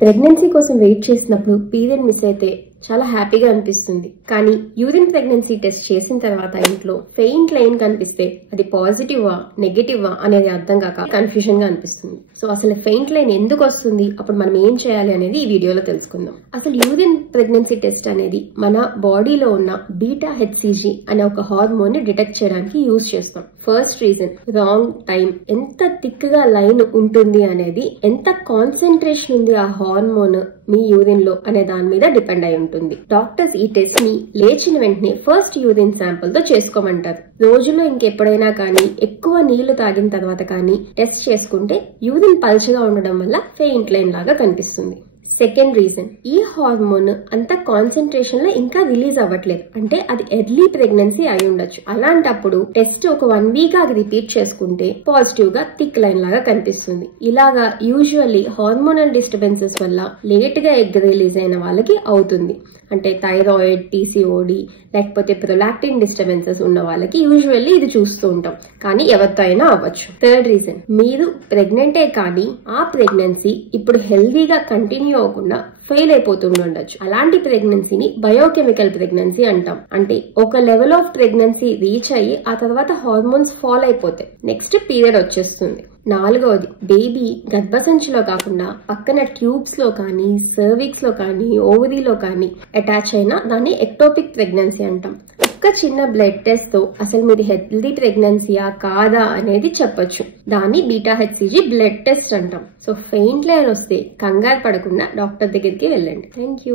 Pregnancy కోసం wait చేసినప్పుడు period miss అయితే చాలా హ్యాపీగా అనిపిస్తుంది. కానీ యూరిన్ ప్రెగ్నెన్సీ టెస్ట్ చేసిన తర్వాత ఇంట్లో ఫెయింట్ లైన్ కనిపిస్తే అది పాజిటివా నెగటివా అనేది అర్థం కాక కన్ఫ్యూజన్ గా అనిపిస్తుంది. సో అసలు ఫెయింట్ లైన్ ఎందుకు వస్తుంది, అప్పుడు మనం ఏం చేయాలి అనేది ఈ వీడియోలో తెలుసుకుందాం. అసలు యూరిన్ ప్రెగ్నెన్సీ టెస్ట్ అనేది మన బాడీలో ఉన్న బీటా హెచ్సిజి అనే ఒక హార్మోన్ ని డిటెక్ట్ చేయడానికి యూజ్ చేస్తాం. First reason wrong time. ఎంత థిక్ గా లైన్ ఉంటుంది అనేది, ఎంత కాన్సన్ట్రేషన్ ఉంది ఆ హార్మోన్ మీ యూరిన్ లో అనే దాని మీద డిపెండ్ అయి ఉంటుంది. డాక్టర్స్ ఈ టెస్ట్ ని లేచిన వెంటనే ఫస్ట్ యూరిన్ శాంపుల్ తో చేసుకోమంటారు. రోజులో ఇంకెప్పుడైనా కానీ ఎక్కువ నీళ్లు తాగిన తర్వాత కానీ టెస్ట్ చేసుకుంటే యూరిన్ పల్చగా ఉండడం వల్ల ఫెయింట్ లైన్ లాగా కనిపిస్తుంది. సెకండ్ రీజన్, ఈ హార్మోన్ అంత కాన్సన్ట్రేషన్ లో ఇంకా రిలీజ్ అవ్వట్లేదు, అంటే అది ఎర్లీ ప్రెగ్నెన్సీ అయి ఉండొచ్చు. అలాంటప్పుడు టెస్ట్ ఒక 1 వీక్ ఆగి రిపీట్ చేసుకుంటే పాజిటివ్ గా థిక్ లైన్ లాగా కనిపిస్తుంది. ఇలాగా యూజువల్లీ హార్మోనల్ డిస్టర్బెన్సెస్ వల్ల లేట్ గా ఎగ్ రిలీజ్ అయిన వాళ్ళకి అవుతుంది. అంటే థైరాయిడ్, పీసీఓడి లేకపోతే ప్రొలాక్టిన్ డిస్టర్బెన్సెస్ ఉన్న వాళ్ళకి యూజువల్లీ ఇది చూస్తూ ఉంటాం, కానీ ఎవరితో అయినా అవ్వచ్చు. థర్డ్ రీజన్, మీరు ప్రెగ్నెంటే కానీ ఆ ప్రెగ్నెన్సీ ఇప్పుడు హెల్దీగా కంటిన్యూ అవ్వకుండా ఫెయిల్ అయిపోతుండొచ్చు. అలాంటి ప్రెగ్నెన్సీని బయోకెమికల్ ప్రెగ్నెన్సీ అంటాం. అంటే ఒక లెవెల్ ఆఫ్ ప్రెగ్నెన్సీ రీచ్ అయ్యి ఆ తర్వాత హార్మోన్స్ ఫాల్ అయిపోతాయి, నెక్స్ట్ పీరియడ్ వచ్చేస్తుంది. నాలుగవది, బేబీ గర్భసంచిలో కాకుండా పక్కన ట్యూబ్స్ లో కానీ, సర్విక్స్ లో కానీ, ఓవరీలో కానీ అటాచ్ అయినా దాన్ని ఎక్టోపిక్ ప్రెగ్నెన్సీ అంటాం. ఒక్క చిన్న బ్లడ్ టెస్ట్ తో అసలు మీది హెల్దీ ప్రెగ్నెన్సీయా కాదా అనేది చెప్పొచ్చు. దాన్ని బీటా హెచ్సిజి బ్లడ్ టెస్ట్ అంటాం. సో ఫెయింట్ లైన్ వస్తే కంగారు పడకుండా డాక్టర్ దగ్గరికి వెళ్ళండి. Thank you.